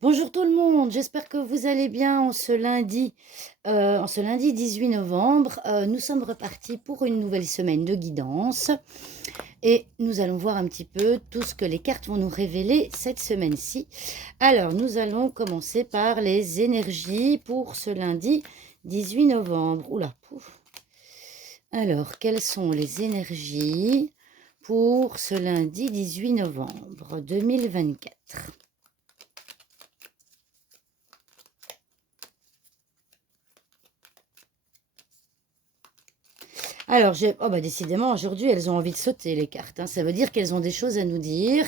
Bonjour tout le monde, j'espère que vous allez bien en ce lundi 18 novembre. Nous sommes repartis pour une nouvelle semaine de guidance et nous allons voir un petit peu tout ce que les cartes vont nous révéler cette semaine-ci. Alors, nous allons commencer par les énergies pour ce lundi 18 novembre. Oula, pouf. Alors, quelles sont les énergies pour ce lundi 18 novembre 2024? Alors, oh bah décidément, aujourd'hui, elles ont envie de sauter, les cartes, hein. Ça veut dire qu'elles ont des choses à nous dire.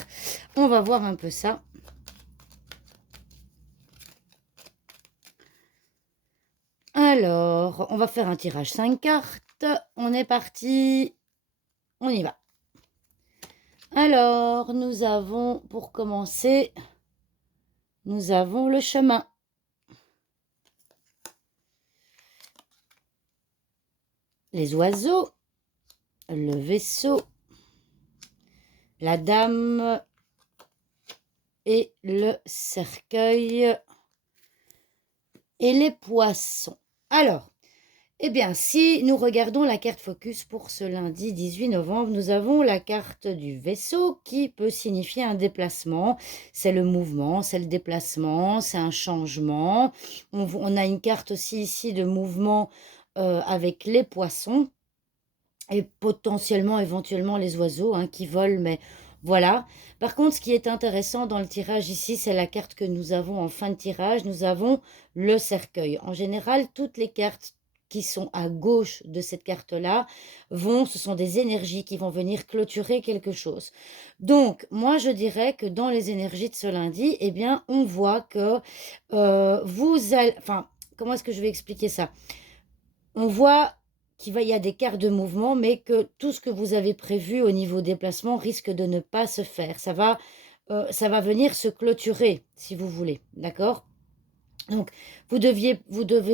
On va voir un peu ça. Alors, on va faire un tirage 5 cartes. On est parti. On y va. Alors, nous avons, pour commencer, nous avons le chemin. Les oiseaux. Le vaisseau. La dame. Et le cercueil. Et les poissons. Alors, eh bien, si nous regardons la carte focus pour ce lundi 18 novembre, nous avons la carte du vaisseau qui peut signifier un déplacement. C'est le mouvement, c'est le déplacement, c'est un changement. On a une carte aussi ici de mouvement avec les poissons et potentiellement, éventuellement, les oiseaux qui volent, mais voilà. Par contre, ce qui est intéressant dans le tirage ici, c'est la carte que nous avons en fin de tirage. Nous avons le cercueil. En général, toutes les cartes qui sont à gauche de cette carte-là ce sont des énergies qui vont venir clôturer quelque chose. Donc, moi, je dirais que dans les énergies de ce lundi, eh bien, on voit que vous allez... Enfin, comment est-ce que je vais expliquer ça? On voit qu'il y a des cartes de mouvement, mais que tout ce que vous avez prévu au niveau déplacement risque de ne pas se faire. Ça va venir se clôturer, si vous voulez, d'accord? Donc, vous devez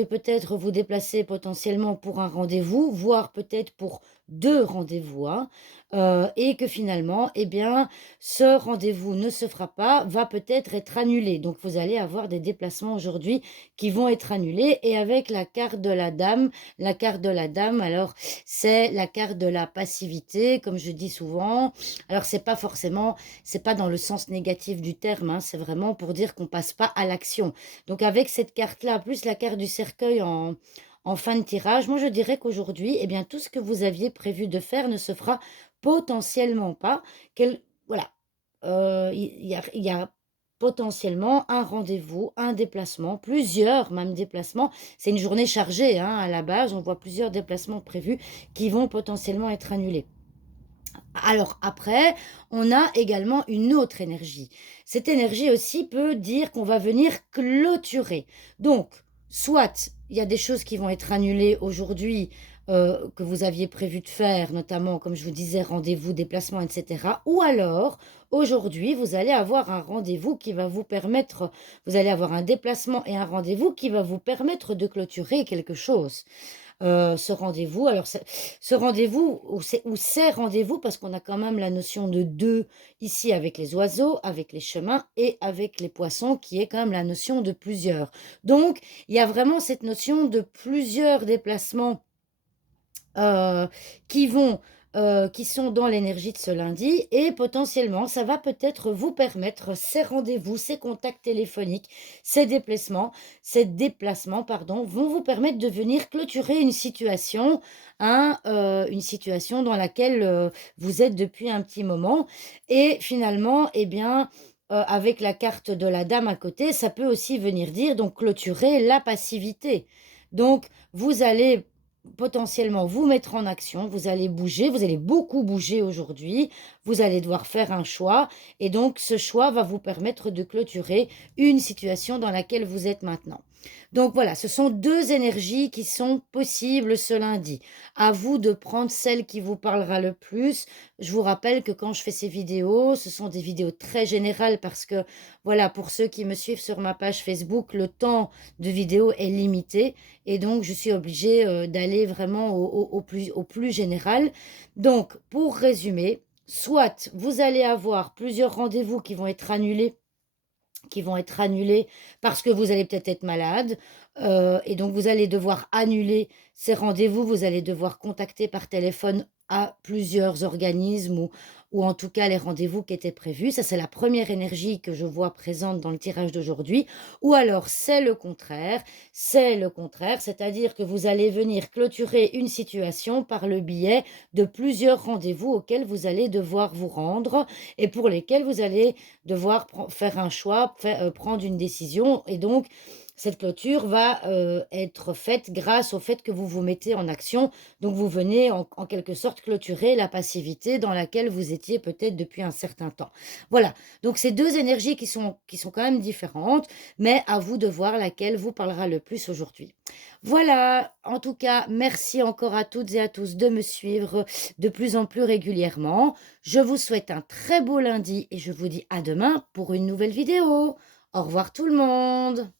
peut-être vous déplacer potentiellement pour un rendez-vous, voire peut-être pour deux rendez-vous, et que finalement, eh bien, ce rendez-vous ne se fera pas, va peut-être être annulé. Donc, vous allez avoir des déplacements aujourd'hui qui vont être annulés. Et avec la carte de la dame, alors, c'est la carte de la passivité, comme je dis souvent. Alors, c'est pas dans le sens négatif du terme, c'est vraiment pour dire qu'on passe pas à l'action. Donc avec cette carte-là, plus la carte du cercueil en fin de tirage, moi je dirais qu'aujourd'hui, eh bien, tout ce que vous aviez prévu de faire ne se fera potentiellement pas. Voilà, il y a potentiellement un rendez-vous, un déplacement, plusieurs même déplacements. C'est une journée chargée à la base, on voit plusieurs déplacements prévus qui vont potentiellement être annulés. Alors après, on a également une autre énergie. Cette énergie aussi peut dire qu'on va venir clôturer. Donc, soit il y a des choses qui vont être annulées aujourd'hui que vous aviez prévu de faire, notamment, comme je vous disais, rendez-vous, déplacement, etc. Ou alors, aujourd'hui, vous allez avoir un rendez-vous qui va vous permettre, vous allez avoir un déplacement et un rendez-vous qui va vous permettre de clôturer quelque chose ce rendez-vous. Alors, ce rendez-vous, ou ces rendez-vous, parce qu'on a quand même la notion de deux ici avec les oiseaux, avec les chemins et avec les poissons, qui est quand même la notion de plusieurs. Donc, il y a vraiment cette notion de plusieurs déplacements euh, qui vont, qui sont dans l'énergie de ce lundi et potentiellement, ça va peut-être vous permettre ces rendez-vous, ces contacts téléphoniques, ces déplacements, pardon, vont vous permettre de venir clôturer une situation dans laquelle vous êtes depuis un petit moment et finalement, eh bien, avec la carte de la dame à côté, ça peut aussi venir dire donc clôturer la passivité. Donc, vous allez potentiellement vous mettre en action, vous allez bouger, vous allez beaucoup bouger aujourd'hui, vous allez devoir faire un choix et donc ce choix va vous permettre de clôturer une situation dans laquelle vous êtes maintenant. Donc voilà, ce sont deux énergies qui sont possibles ce lundi. À vous de prendre celle qui vous parlera le plus. Je vous rappelle que quand je fais ces vidéos, ce sont des vidéos très générales parce que voilà, pour ceux qui me suivent sur ma page Facebook, le temps de vidéo est limité et donc je suis obligée d'aller vraiment au plus général. Donc, pour résumer, soit vous allez avoir plusieurs rendez-vous qui vont être annulés qui vont être annulés parce que vous allez peut-être être malade, et donc vous allez devoir annuler ces rendez-vous. Vous allez devoir contacter par téléphone à plusieurs organismes ou en tout cas les rendez-vous qui étaient prévus. Ça, c'est la première énergie que je vois présente dans le tirage d'aujourd'hui. Ou alors c'est le contraire, c'est-à-dire que vous allez venir clôturer une situation par le biais de plusieurs rendez-vous auxquels vous allez devoir vous rendre et pour lesquels vous allez devoir faire un choix, prendre une décision. Et donc, cette clôture va être faite grâce au fait que vous vous mettez en action. Donc, vous venez en quelque sorte clôturer la passivité dans laquelle vous étiez peut-être depuis un certain temps. Voilà. Donc, ces deux énergies qui sont quand même différentes, mais à vous de voir laquelle vous parlera le plus aujourd'hui. Voilà. En tout cas, merci encore à toutes et à tous de me suivre de plus en plus régulièrement. Je vous souhaite un très beau lundi et je vous dis à demain pour une nouvelle vidéo. Au revoir tout le monde.